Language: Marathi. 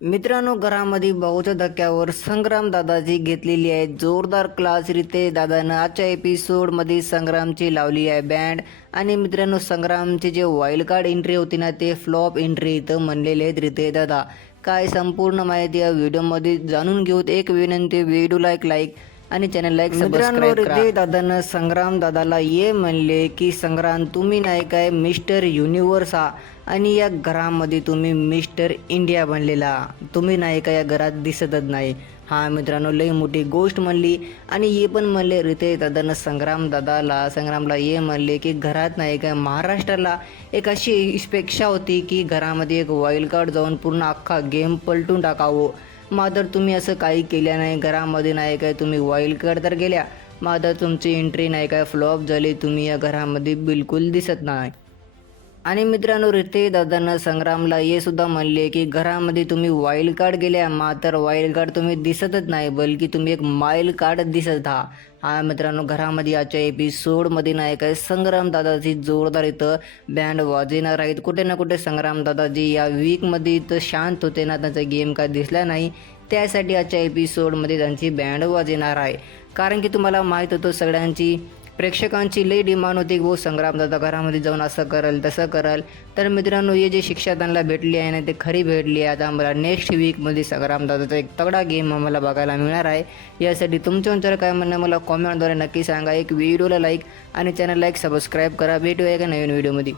मित्रांनो घरामध्ये भाऊच्या धक्क्यावर संग्राम दादाची घेतलेली आहे. जोरदार क्लास रीते दादानं आजच्या एपिसोडमध्ये संग्रामची लावली आहे बँड. आणि मित्रांनो संग्रामची जे वाईल्ड कार्ड एंट्री होती ना ते फ्लॉप एंट्री इथं म्हणलेले आहेत रिते दादा. काय संपूर्ण माहिती या व्हिडिओमध्ये जाणून घेऊत. एक विनंती व्हिडिओला एक लाईक आणि चॅनलला एक रितेश दादानं संग्राम दादाला ये म्हणले की संग्राम तुम्ही नाही काय मिस्टर युनिवर्स हा. आणि या घरामध्ये तुम्ही मिस्टर इंडिया बनलेला. तुम्ही नाही का या घरात दिसतच नाही. हा मित्रांनो लई मोठी गोष्ट म्हणली. आणि हे पण म्हणले रितेश दादानं संग्राम दादाला संग्रामला ये म्हणले की घरात नाही काय महाराष्ट्राला एक अशी अपेक्षा होती की घरामध्ये एक वाईल्ड कार्ड जाऊन पूर्ण अख्खा गेम पलटून टाकावं. मात्र तुम्ही असं काही केलं नाही घरामध्ये नाही काय तुम्ही वाईल्ड कार्ड तर गेल्या. मात्र तुमची एंट्री नाही काय फ्लॉप झाली तुम्ही या घरामध्ये बिलकुल दिसत नाही. आणि मित्रांनो रितेश दादांना संग्रामला हे सुद्धा म्हणले की घरामध्ये तुम्ही वाईल्ड कार्ड गेल्या मात्र वाईल्ड कार्ड तुम्ही दिसतच नाही बल्कि तुम्ही एक माईल कार्ड दिसत हा हा मित्रांनो घरामध्ये आजच्या एपिसोडमध्ये नाही काय संग्राम दादाची जोरदार इथं बँड वाजवणार आहेत. कुठे ना कुठे संग्राम दादाजी या वीकमध्ये इथं शांत होते ना त्यांचा गेम काय दिसला नाही त्यासाठी आजच्या एपिसोडमध्ये त्यांची बँड वाजवणार आहे. कारण की तुम्हाला माहीत होतं सगळ्यांची प्रेक्षकांची लई डिमांड होती वो संग्रामदादा घरामध्ये जाऊन असं करेल तसं कराल. तर मित्रांनो हे जे शिक्षा त्यांना भेटली आहे ना ते खरी भेटली आहे. आता मला नेक्स्ट वीकमध्ये संग्रामदादाचा एक तगडा गेम आम्हाला बघायला मिळणार आहे. यासाठी तुमच्या विचार काय म्हणणं मला कॉमेंटद्वारे नक्की सांगा. एक व्हिडिओला लाईक आणि चॅनलला एक सबस्क्राईब करा. भेटूया एका नवीन व्हिडिओमध्ये